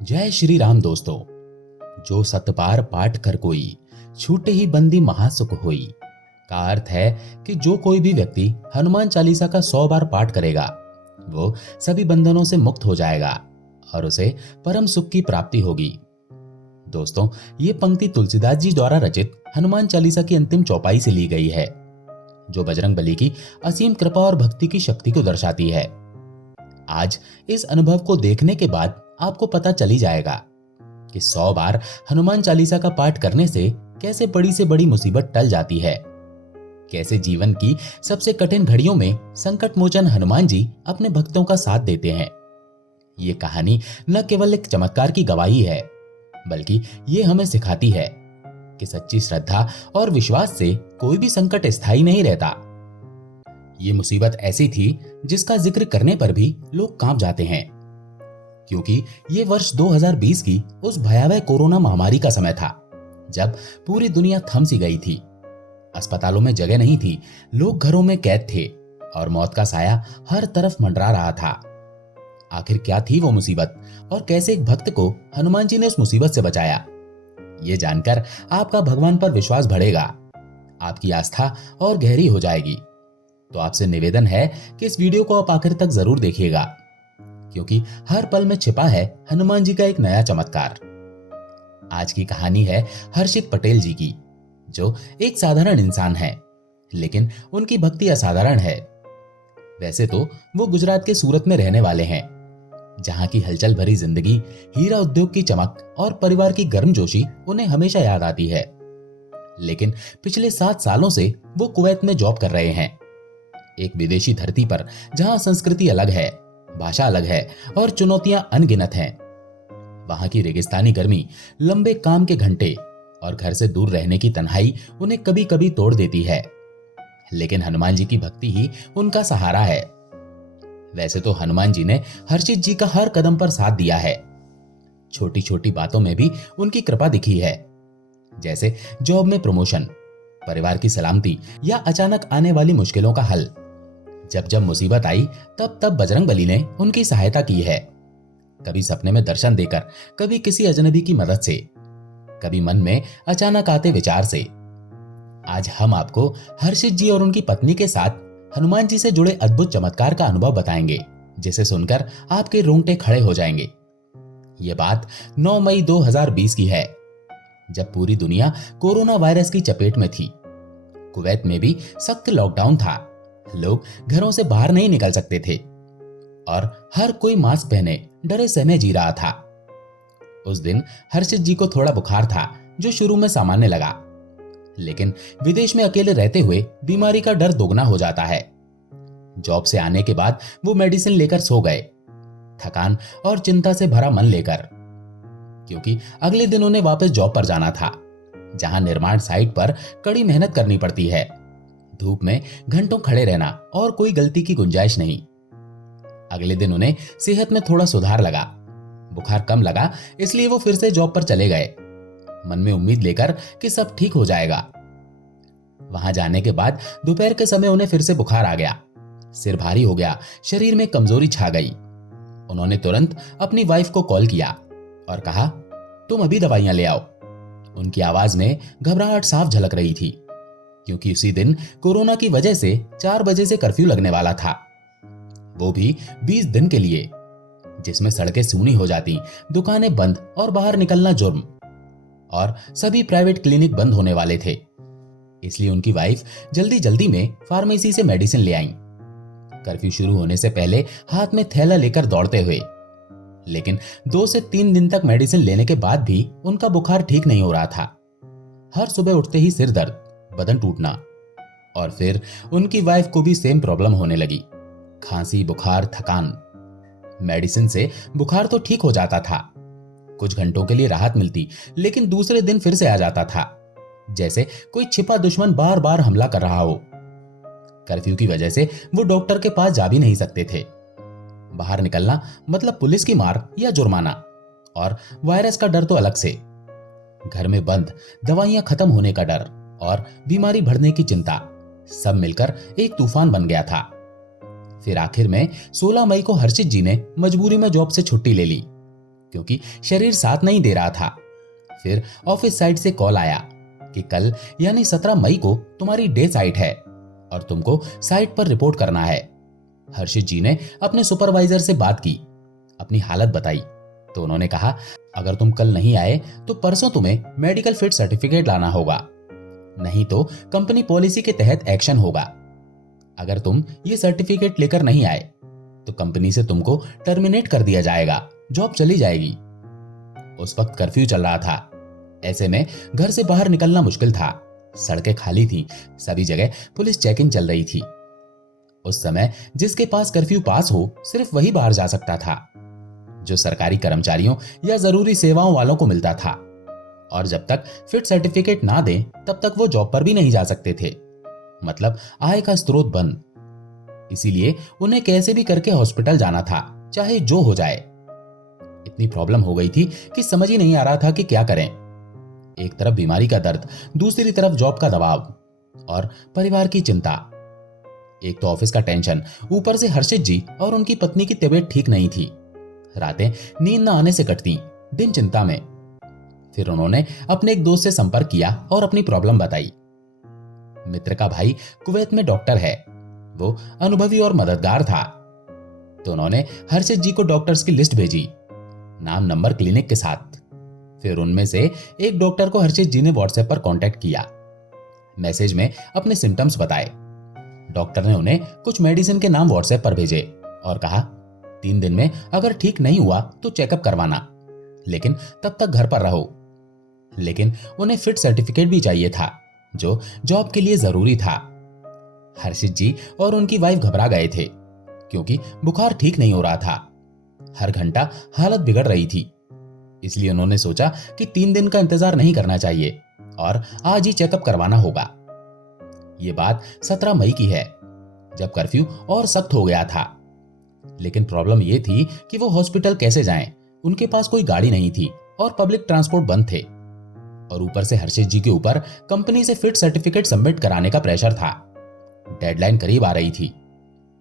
जय श्री राम दोस्तों। जो सत बार पाठ कर कोई, छूटे ही बंदी महासुख होई। का अर्थ है कि जो कोई भी व्यक्ति हनुमान चालीसा का 100 बार पाठ करेगा वो सभी बंधनों से मुक्त हो जाएगा और उसे परम सुख की प्राप्ति होगी। दोस्तों, ये पंक्ति तुलसीदास जी द्वारा रचित हनुमान चालीसा की अंतिम चौपाई से ली गई है, जो बजरंगबली की असीम कृपा और भक्ति की शक्ति को दर्शाती है। आज इस अनुभव को देखने के बाद आपको पता चली जाएगा कि 100 बार हनुमान चालीसा का पाठ करने से कैसे बड़ी से बड़ी मुसीबत टल जाती है, कैसे जीवन की सबसे कठिन घड़ियों में संकट मोचन हनुमान जी अपने भक्तों का साथ देते हैं। ये कहानी न केवल एक चमत्कार की गवाही है, बल्कि ये हमें सिखाती है कि सच्ची श्रद्धा और विश्वास से कोई भी संकट स्थायी नहीं रहता। ये मुसीबत ऐसी थी जिसका जिक्र करने पर भी लोग कांप जाते हैं, क्योंकि ये वर्ष 2020 की उस भयावह कोरोना महामारी का समय था जब पूरी दुनिया थम सी गई थी। अस्पतालों में जगह नहीं थी, लोग घरों में कैद थे और मौत का साया हर तरफ मंडरा रहा था। आखिर क्या थी वो मुसीबत और कैसे एक भक्त को हनुमान जी ने उस मुसीबत से बचाया? ये जानकर आपका भगवान पर विश्वास बढ़ेगा, आपकी आस्था और गहरी हो जाएगी। तो आपसे निवेदन है कि इस वीडियो को आप आखिर तक जरूर देखिएगा, क्योंकि हर पल में छिपा है हनुमान जी का एक नया चमत्कार। आज की कहानी है हर्षित पटेल जी की, जो एक साधारण इंसान है, लेकिन उनकी भक्ति असाधारण है। वैसे तो वो गुजरात के सूरत में रहने वाले हैं, जहां की हलचल भरी जिंदगी, हीरा उद्योग की चमक और परिवार की गर्मजोशी उन्हें हमेशा याद आती है। लेकिन पिछले 7 सालों से वो कुवैत में जॉब कर रहे हैं, एक विदेशी धरती पर जहां संस्कृति अलग है, भाषा अलग है और चुनौतियां अनगिनत हैं। वहां की रेगिस्तानी गर्मी, लंबे काम के घंटे और घर से दूर रहने की तन्हाई उन्हें कभी कभी तोड़ देती है, लेकिन हनुमान जी की भक्ति ही उनका सहारा है। वैसे तो हनुमान जी ने हर्षित जी का हर कदम पर साथ दिया है। छोटी छोटी बातों में भी उनकी कृपा दिखी है, जैसे जॉब में प्रमोशन, परिवार की सलामती या अचानक आने वाली मुश्किलों का हल। जब जब मुसीबत आई तब तब बजरंगबली ने उनकी सहायता की है, कभी सपने में दर्शन देकर, कभी किसी अजनबी की मदद से, कभी मन में अचानक आते विचार से। आज हम आपको हर्षित जी और उनकी पत्नी के साथ हनुमान जी से जुड़े अद्भुत चमत्कार का अनुभव बताएंगे, जिसे सुनकर आपके रोंगटे खड़े हो जाएंगे। ये बात 9 मई 2020 की है, जब पूरी दुनिया कोरोना वायरस की चपेट में थी। कुवैत में भी सख्त लॉकडाउन था, लोग घरों से बाहर नहीं निकल सकते थे और हर कोई मास्क पहने डरे सहमे जी रहा था। उस दिन हर्षित जी को थोड़ा बुखार था, जो शुरू में सामान्य लगा, लेकिन विदेश में अकेले रहते हुए बीमारी का डर दोगुना हो जाता है। जॉब से आने के बाद वो मेडिसिन लेकर सो गए, थकान और चिंता से भरा मन लेकर, क्योंकि अगले दिन उन्हें वापस जॉब पर जाना था, जहां निर्माण साइट पर कड़ी मेहनत करनी पड़ती है। धूप में घंटों खड़े रहना और कोई गलती की गुंजाइश नहीं। अगले दिन उन्हें सेहत में थोड़ा सुधार लगा, बुखार कम लगा, इसलिए वो फिर से जॉब पर चले गए, मन में उम्मीद लेकर कि सब ठीक हो जाएगा। वहां जाने के बाद दोपहर के समय उन्हें फिर से बुखार आ गया, सिर भारी हो गया, शरीर में कमजोरी छा गई। उन्होंने तुरंत अपनी वाइफ को कॉल किया और कहा, तुम अभी दवाइयां ले आओ। उनकी आवाज में घबराहट साफ झलक रही थी, क्योंकि उसी दिन कोरोना की वजह से 4 बजे से कर्फ्यू लगने वाला था, वो भी 20 दिन के लिए, जिसमें सड़कें सूनी हो जाती, दुकानें बंद और बाहर निकलना जुर्म, और सभी प्राइवेट क्लिनिक बंद होने वाले थे। इसलिए उनकी वाइफ जल्दी जल्दी में फार्मेसी से मेडिसिन ले आईं, कर्फ्यू शुरू होने से पहले हाथ में थैला लेकर दौड़ते हुए। लेकिन 2 से 3 दिन तक मेडिसिन लेने के बाद भी उनका बुखार ठीक नहीं हो रहा था। हर सुबह उठते ही सिर दर्द, बदन टूटना, और फिर उनकी वाइफ को भी सेम प्रॉब्लम होने लगी, खांसी, बुखार, थकान। मेडिसिन से बुखार तो ठीक हो जाता था, कुछ घंटों के लिए राहत मिलती, लेकिन दूसरे दिन फिर से आ जाता था, जैसे कोई छिपा दुश्मन बार बार हमला कर रहा हो। कर्फ्यू की वजह से वो डॉक्टर के पास जा भी नहीं सकते थे। बाहर निकलना मतलब पुलिस की मार या जुर्माना, और वायरस का डर तो अलग से। घर में बंद, दवाइयां खत्म होने का डर और बीमारी बढ़ने की चिंता, सब मिलकर एक तूफान बन गया था। फिर आखिर में 16 मई को हर्षित जी ने मजबूरी में जॉब से छुट्टी ले ली क्योंकि शरीर साथ नहीं दे रहा था। फिर ऑफिस साइड से कॉल आया कि कल यानी 17 मई को तुम्हारी डे साइट है और तुमको साइट पर रिपोर्ट करना है। हर्षित जी ने अपने सुपरवाइजर से बात की, अपनी हालत बताई तो उन्होंने कहा अगर तुम कल नहीं आए तो परसों तुम्हें मेडिकल फिट सर्टिफिकेट लाना होगा, नहीं तो कंपनी पॉलिसी के तहत एक्शन होगा। अगर तुम ये सर्टिफिकेट लेकर नहीं आए तो कंपनी से तुमको टर्मिनेट कर दिया जाएगा, जॉब चली जाएगी। उस वक्त कर्फ्यू चल रहा था, ऐसे में घर से बाहर निकलना मुश्किल था। सड़कें खाली थीं, सभी जगह पुलिस चेकिंग चल रही थी। उस समय जिसके पास कर्फ्यू पास हो सिर्फ वही बाहर जा सकता था, जो सरकारी कर्मचारियों या जरूरी सेवाओं वालों को मिलता था। और जब तक फिट सर्टिफिकेट ना दें तब तक वो जॉब पर भी नहीं जा सकते थे, मतलब आय का स्रोत बंद। इसीलिए उन्हें कैसे भी करके हॉस्पिटल जाना था, चाहे जो हो जाए। इतनी प्रॉब्लम हो गई थी कि समझ ही नहीं आ रहा था कि क्या करें। एक तरफ बीमारी का दर्द, दूसरी तरफ जॉब का दबाव और परिवार की चिंता। एक तो ऑफिस का टेंशन, ऊपर से हर्षित जी और उनकी पत्नी की तबीयत ठीक नहीं थी। रातें नींद न आने से कटती, दिन चिंता में। फिर उन्होंने अपने एक दोस्त से संपर्क किया और अपनी प्रॉब्लम बताई। मित्र का भाई कुवैत में डॉक्टर है, वो अनुभवी और मददगार था। तो उन्होंने हर्षित जी को डॉक्टर्स की लिस्ट भेजी, नाम नंबर क्लिनिक के साथ। फिर उनमें से एक डॉक्टर को हर्षित जी ने व्हाट्सएप पर कांटेक्ट किया, मैसेज में अपने सिम्टम्स बताए। डॉक्टर ने उन्हें कुछ मेडिसिन के नाम व्हाट्सएप पर भेजे और कहा 3 दिन में अगर ठीक नहीं हुआ तो चेकअप करवाना, लेकिन तब तक घर पर रहो। लेकिन उन्हें फिट सर्टिफिकेट भी चाहिए था, जो जॉब के लिए जरूरी था। हर्षित जी और उनकी वाइफ घबरा गए थे, क्योंकि बुखार ठीक नहीं हो रहा था, हर घंटा हालत बिगड़ रही थी। इसलिए उन्होंने सोचा कि 3 दिन का इंतजार नहीं करना चाहिए और आज ही चेकअप करवाना होगा। ये बात 17 मई की है, जब कर्फ्यू और सख्त हो गया था। लेकिन प्रॉब्लम यह थी कि वो हॉस्पिटल कैसे जाएं? उनके पास कोई गाड़ी नहीं थी और पब्लिक ट्रांसपोर्ट बंद थे। और ऊपर से हर्षित जी के ऊपर कंपनी से फिट सर्टिफिकेट सबमिट कराने का प्रेशर था। डेडलाइन करीब आ रही थी।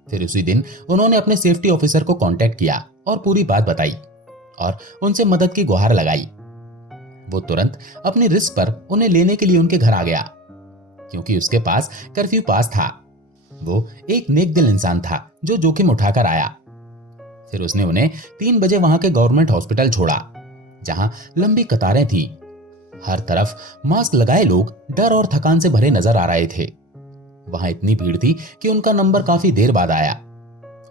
फिर उसी दिन उन्होंने अपने सेफ्टी ऑफिसर को कांटेक्ट किया और पूरी बात बताई और उनसे मदद की गुहार लगाई। वो तुरंत अपनी रिस्क पर उन्हें लेने के लिए उनके घर आ गया, क्योंकि उसके पास कर्फ्यू पास था। वो एक नेक दिल इंसान था जो जोखिम उठाकर आया। फिर उसने उन्हें 3 बजे वहां के गवर्नमेंट हॉस्पिटल छोड़ा, जहां लंबी कतारें थी। हर तरफ मास्क लगाए लोग डर और थकान से भरे नजर आ रहे थे। वहां इतनी भीड़ थी कि उनका नंबर काफी देर बाद आया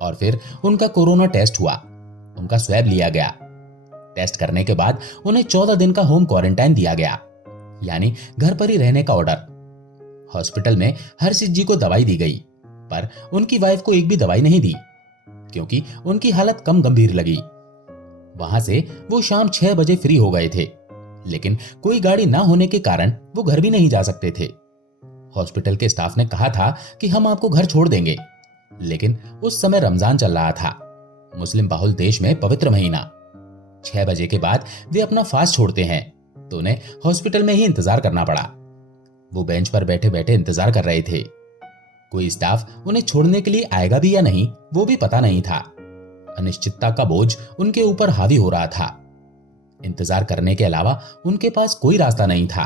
और फिर उनका कोरोना टेस्ट हुआ, उनका स्वैब लिया गया। टेस्ट करने के बाद उन्हें 14 दिन का होम क्वारंटाइन दिया गया, यानी घर पर ही रहने का ऑर्डर। हॉस्पिटल में हर्षित जी को दवाई दी गई, पर उनकी वाइफ को एक भी दवाई नहीं दी, क्योंकि उनकी हालत कम गंभीर लगी। वहां से वो शाम 6 बजे फ्री हो गए थे, लेकिन कोई गाड़ी ना होने के कारण वो घर भी नहीं जा सकते थे। हॉस्पिटल के स्टाफ ने कहा था कि हम आपको घर छोड़ देंगे, लेकिन उस समय रमजान चल रहा था, मुस्लिम बाहुल देश में पवित्र महीना। 6 बजे के बाद वे अपना फास्ट छोड़ते हैं, तो उन्हें हॉस्पिटल में ही इंतजार करना पड़ा। वो बेंच पर बैठे बैठे इंतजार कर रहे थे। कोई स्टाफ उन्हें छोड़ने के लिए आएगा भी या नहीं, वो भी पता नहीं था। अनिश्चितता का बोझ उनके ऊपर हावी हो रहा था। इंतजार करने के अलावा उनके पास कोई रास्ता नहीं था।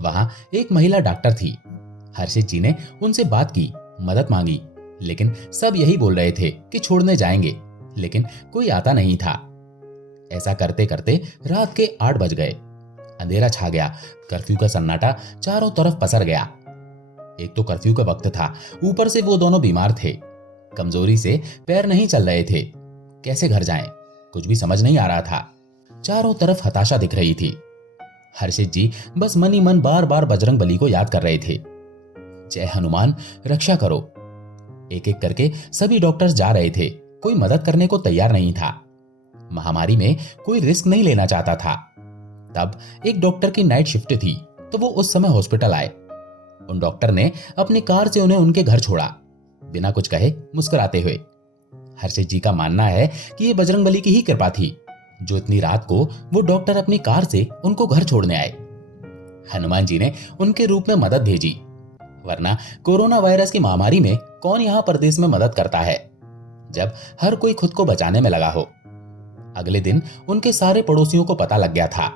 वहां एक महिला डॉक्टर थी। हर्षित जी ने उनसे बात की, मदद मांगी, लेकिन सब यही बोल रहे थे कि छोड़ने जाएंगे, लेकिन कोई आता नहीं था। ऐसा करते करते रात के 8 बज गए। अंधेरा छा गया, कर्फ्यू का सन्नाटा चारों तरफ पसर गया। एक तो कर्फ्यू का वक्त था, ऊपर से वो दोनों बीमार थे, कमजोरी से पैर नहीं चल रहे थे। कैसे घर जाएं? कुछ भी समझ नहीं आ रहा था। चारों तरफ हताशा दिख रही थी। हर्षित जी बस मन ही मन बार बार बजरंग बली को याद कर रहे थे, जय हनुमान रक्षा करो। एक एक करके सभी डॉक्टर्स जा रहे थे, कोई मदद करने को तैयार नहीं था। महामारी में कोई रिस्क नहीं लेना चाहता था। तब एक डॉक्टर की नाइट शिफ्ट थी, तो वो उस समय हॉस्पिटल आए। उन डॉक्टर ने अपनी कार से उन्हें उनके घर छोड़ा, बिना कुछ कहे, मुस्कुराते हुए। हर्षित जी का मानना है कि ये बजरंगबली की ही कृपा थी, जो इतनी रात को वो डॉक्टर अपनी कार से उनको घर छोड़ने आए। हनुमान जी ने उनके रूप में मदद भेजी, वरना कोरोना वायरस की महामारी में कौन यहाँ परदेश में मदद करता है, जब हर कोई खुद को बचाने में लगा हो। अगले दिन उनके सारे पड़ोसियों को पता लग गया था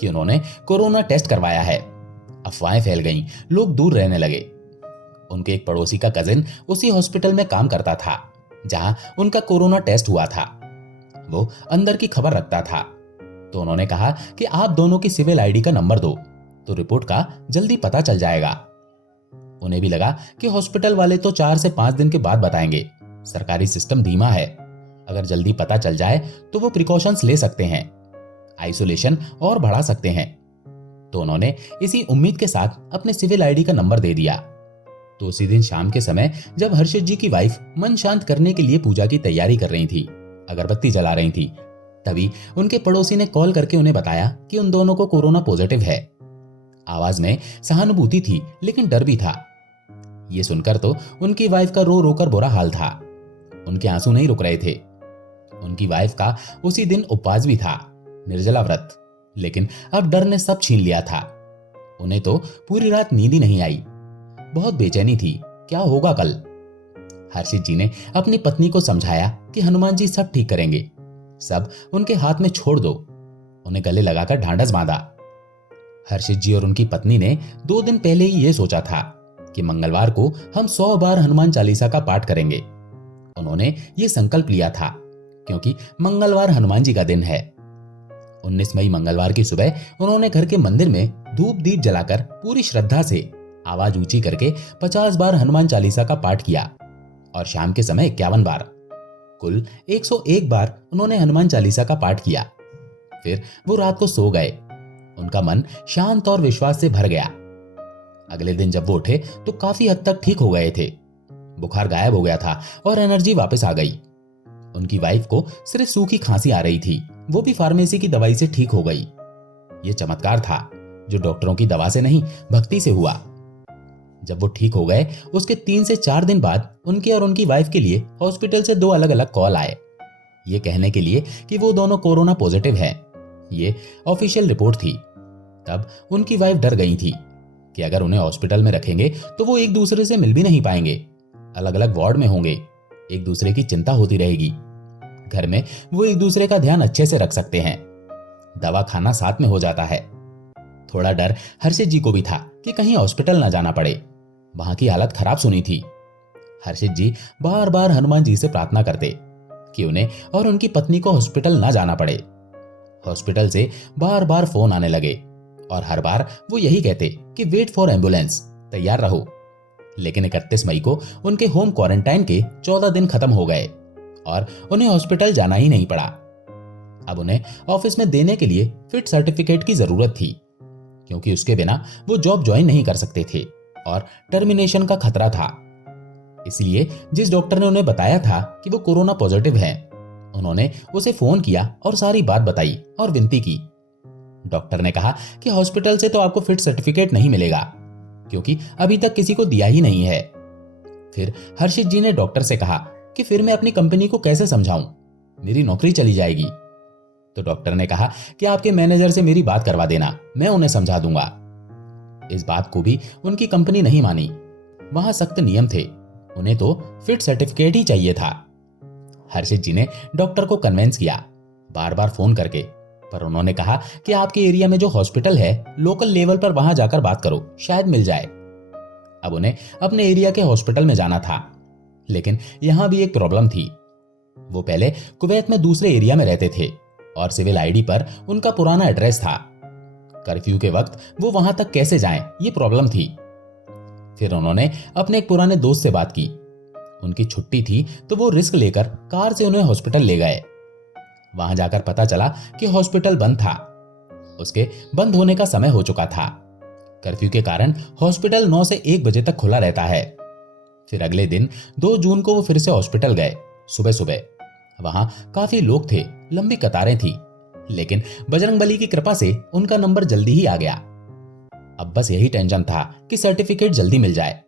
कि उन्होंने कोरोना टेस्ट करवाया है। अफवाहें फैल गईं, लोग दूर रहने लगे। उनके एक पड़ोसी का कजिन उसी हॉस्पिटल में काम करता था जहां उनका कोरोना टेस्ट हुआ था। वो अंदर की खबर रखता था, तो उन्होंने कहा कि आप दोनों की सिविल आईडी का नंबर दो तो रिपोर्ट का जल्दी पता चल जाएगा। उन्हें भी लगा कि हॉस्पिटल वाले तो 4 से 5 दिन के बाद बताएंगे, सरकारी सिस्टम धीमा है, अगर जल्दी पता चल जाए तो वो प्रिकॉशंस ले सकते हैं, आइसोलेशन और बढ़ा सकते हैं। तो उन्होंने इसी उम्मीद के साथ अपने सिविल आईडी का नंबर दे दिया। तो उसी दिन शाम के समय जब हर्षित जी की वाइफ मन शांत करने के लिए पूजा की तैयारी कर रही थी, अगरबत्ती जला रही थी, तभी उनके पड़ोसी ने कॉल करके उन्हें बताया कि उन दोनों को कोरोना पॉजिटिव है। आवाज में सहानुभूति थी लेकिन डर भी था। ये सुनकर तो उनकी वाइफ का रो रो कर बुरा हाल था। उनके आंसू नहीं रुक रहे थे। उनकी वाइफ का उसी दिन उपवास भी था, निर्जला व्रत, लेकिन अब डर ने सब छीन लिया था। उन्हें तो पूरी रात नींद ही नहीं आई। बहुत बेचैनी थी, क्या होगा कल। हर्षित जी ने अपनी पत्नी को समझाया कि हनुमान जी सब ठीक करेंगे, सब उनके हाथ में छोड़ दो। उन्हें गले लगाकर ढांढस बांधा। हर्षित जी और उनकी पत्नी ने 2 दिन पहले ही यह सोचा था कि मंगलवार को हम 100 बार हनुमान चालीसा का पाठ करेंगे। उन्होंने ये संकल्प लिया था क्योंकि मंगलवार हनुमान जी का दिन है। 19 मई मंगलवार की सुबह उन्होंने घर के मंदिर में धूप दीप जलाकर पूरी श्रद्धा से आवाज ऊंची करके 50 बार हनुमान चालीसा का पाठ किया और शाम के समय 51 बार, कुल 101 बार उन्होंने हनुमान चालीसा का पाठ किया। फिर वो रात को सो गए। उनका मन शांत और विश्वास से भर गया। अगले दिन जब वो उठे तो काफी हद तक ठीक हो गए थे। बुखार गायब हो गया था और एनर्जी वापस आ गई। उनकी वाइफ को सिर्फ सूखी खांसी आ रही थी, वो भी फार्मेसी की दवाई से ठीक हो गई। ये चमत्कार था जो डॉक्टरों की दवा से नहीं, भक्ति से हुआ। जब वो ठीक हो गए उसके 3 से 4 दिन बाद उनके और उनकी वाइफ के लिए हॉस्पिटल से 2 अलग अलग कॉल आए, ये कहने के लिए कि वो दोनों कोरोना पॉजिटिव हैं। ये ऑफिशियल रिपोर्ट थी। तब उनकी वाइफ डर गई थी कि अगर उन्हें हॉस्पिटल में रखेंगे तो वो एक दूसरे से मिल भी नहीं पाएंगे, अलग अलग वार्ड में होंगे, एक दूसरे की चिंता होती रहेगी। घर में वो एक दूसरे का ध्यान अच्छे से रख सकते हैं, दवा खाना साथ में हो जाता है। थोड़ा डर हर्षित जी को भी था कि कहीं हॉस्पिटल ना जाना पड़े, वहां की हालत खराब सुनी थी। हर्षित जी बार बार हनुमान जी से प्रार्थना करते कि उन्हें और उनकी पत्नी को हॉस्पिटल ना जाना पड़े। हॉस्पिटल से बार बार फोन आने लगे और हर बार वो यही कहते कि वेट फॉर एम्बुलेंस, तैयार रहो। लेकिन 31 मई को उनके होम क्वारंटाइन के 14 दिन खत्म हो गए और उन्हें हॉस्पिटल जाना ही नहीं पड़ा। अब उन्हें ऑफिस में देने के लिए फिट सर्टिफिकेट की जरूरत थी, क्योंकि उसके बिना वो जॉब ज्वाइन नहीं कर सकते थे और टर्मिनेशन का खतरा था। इसलिए जिस डॉक्टर ने उन्हें बताया था कि वो कोरोना पॉजिटिव हैं, उन्होंने उसे फोन किया और सारी बात बताई और विनती की। डॉक्टर ने कहा कि हॉस्पिटल से तो आपको फिट सर्टिफिकेट नहीं मिलेगा, क्योंकि अभी तक किसी को दिया ही नहीं है। फिर हर्षित जी ने डॉक्टर से कहा कि फिर मैं अपनी कंपनी को कैसे समझाऊं, मेरी नौकरी चली जाएगी। तो डॉक्टर ने कहा कि आपके मैनेजर से मेरी बात करवा देना, मैं उन्हें समझा दूंगा। इस बात को भी उनकी कंपनी नहीं मानी। वहां सख्त नियम थे, उन्हें तो फिट सर्टिफिकेट ही चाहिए था। हर्षित जी ने डॉक्टर को कन्विंस किया, बार बार फोन करके, पर उन्होंने कहा कि आपके एरिया में जो हॉस्पिटल है, लोकल लेवल पर वहां जाकर बात करो, शायद मिल जाए। अब उन्हें अपने एरिया के हॉस्पिटल में जाना था, लेकिन यहां भी एक प्रॉब्लम थी। वो पहले कुवैत में दूसरे एरिया में रहते थे और सिविल आईडी पर उनका पुराना एड्रेस था। कर्फ्यू के वक्त वो वहां तक कैसे जाएं, ये प्रॉब्लम थी। फिर उन्होंने अपने एक पुराने दोस्त से बात की। उनकी छुट्टी थी तो वो रिस्क लेकर कार से उन्हें हॉस्पिटल ले गए। वहां जाकर पता चला कि हॉस्पिटल बंद था, उसके बंद होने का समय हो चुका था। कर्फ्यू के कारण हॉस्पिटल 9 से 1 बजे तक खुला रहता है। फिर अगले दिन 2 जून को वो फिर से हॉस्पिटल गए, सुबह सुबह। वहां काफी लोग थे, लंबी कतारें थी, लेकिन बजरंगबली की कृपा से उनका नंबर जल्दी ही आ गया। अब बस यही टेंशन था कि सर्टिफिकेट जल्दी मिल जाए।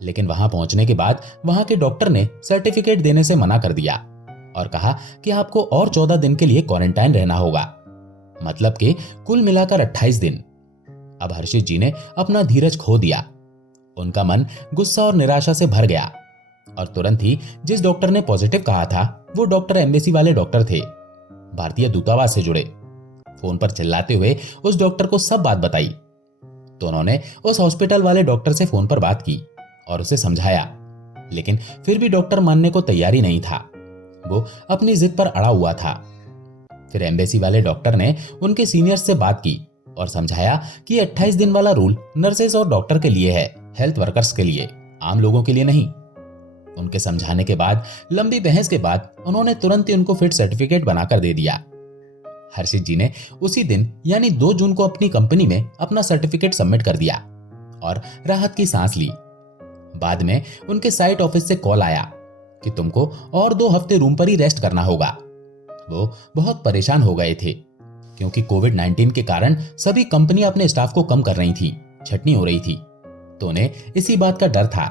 लेकिन वहां पहुंचने के बाद वहां के डॉक्टर ने सर्टिफिकेट देने से मना कर दिया और कहा कि आपको और 14 दिन के लिए क्वारंटाइन रहना होगा, मतलब कि कुल मिलाकर 28 दिन। अब हर्षित जी ने अपना धीरज खो दिया। उनका मन गुस्सा और निराशा से भर गया और तुरंत ही जिस डॉक्टर ने पॉजिटिव कहा था, वो डॉक्टर एम्बेसी वाले डॉक्टर थे। भारतीय दूतावास से जुड़े। फोन पर चिल्लाते हुए उस डॉक्टर को सब बात बताई तो उन्होंने उस हॉस्पिटल वाले डॉक्टर से फोन पर बात की और उसे समझाया, लेकिन फिर भी डॉक्टर मानने को तैयारी नहीं था। वो अपनी जिद पर अड़ा हुआ था। फिर एम्बेसी वाले डॉक्टर ने उनके सीनियर्स से बात की और समझाया कि 28 दिन वाला रूल नर्सेस और डॉक्टर के लिए है, हेल्थ वर्कर्स के लिए, आम लोगों के लिए नहीं। उनके समझाने के बाद, लंबी बहस के बाद उन्होंने तुरंत ही उनको फिट सर्टिफिकेट बनाकर दे दिया। हर्षित जी ने उसी दिन यानी 2 जून को अपनी कंपनी में अपना सर्टिफिकेट सबमिट कर दिया और राहत की सांस ली। बाद में उनके साइट ऑफिस से कॉल आया कि तुमको और 2 हफ्ते रूम पर ही रेस्ट करना होगा। वो बहुत परेशान हो गए थे क्योंकि कोविड-19 के कारण सभी कंपनियां अपने स्टाफ को कम कर रही थी, छटनी हो रही थी। तो उन्हें इसी बात का डर था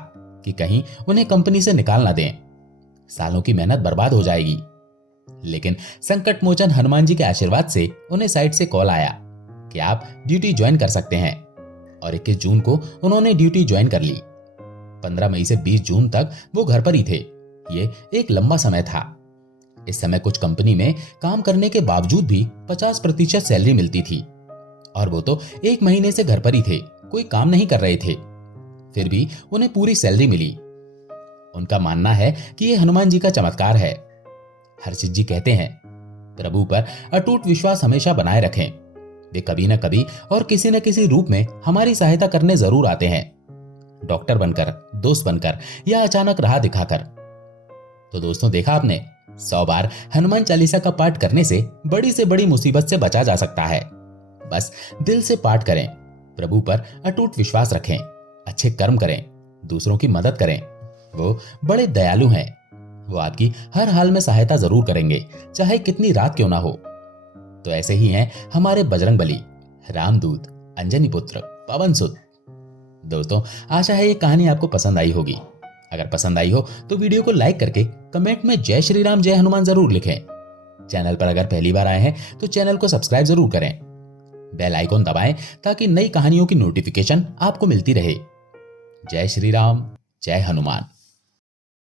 कि कहीं उन्हें कंपनी से निकाल ना दें, सालों की मेहनत बर्बाद हो जाएगी। लेकिन संकट मोचन हनुमान जी के आशीर्वाद से उन्हें साइट से कॉल आया कि आप ड्यूटी ज्वाइन कर सकते हैं और 21 जून को उन्होंने ड्यूटी ज्वाइन कर ली। 15 मई से 20 जून तक वो घर पर ही थे। ये एक लंबा समय था। इस समय कुछ कंपनी में काम करने के बावजूद भी 50% सैलरी मिलती थी और वो तो 1 महीने से घर पर ही थे, कोई काम नहीं कर रहे थे, फिर भी उन्हें पूरी सैलरी मिली। उनका मानना है कि ये हनुमान जी का चमत्कार है। हर्षित जी कहते हैं, प्रभु पर अटूट विश्वास हमेशा बनाए रखें। वे कभी न कभी और किसी न किसी रूप में हमारी सहायता करने जरूर आते हैं, डॉक्टर बनकर, दोस्त बनकर या अचानक राह दिखाकर। तो दोस्तों, देखा आपने, 100 बार हनुमान चालीसा का पाठ करने से बड़ी मुसीबत से बचा जा सकता है। बस दिल से पाठ करें, प्रभु पर अटूट विश्वास रखें, अच्छे कर्म करें, दूसरों की मदद करें। वो बड़े दयालु हैं। वो आपकी हर हाल में सहायता जरूर करेंगे, चाहे कितनी रात क्यों ना हो। तो ऐसे ही हैं हमारे बजरंगबली, रामदूत, अंजनी पुत्र, पवन सुत। दोस्तों, आशा है ये कहानी आपको पसंद आई होगी। अगर पसंद आई हो तो वीडियो को लाइक करके कमेंट में जय श्री राम, जय हनुमान जरूर लिखें। चैनल पर अगर पहली बार आए हैं तो चैनल को सब्सक्राइब जरूर करें। बेल आइकॉन दबाएं ताकि नई कहानियों की नोटिफिकेशन आपको मिलती रहे। जय श्री राम, जय हनुमान।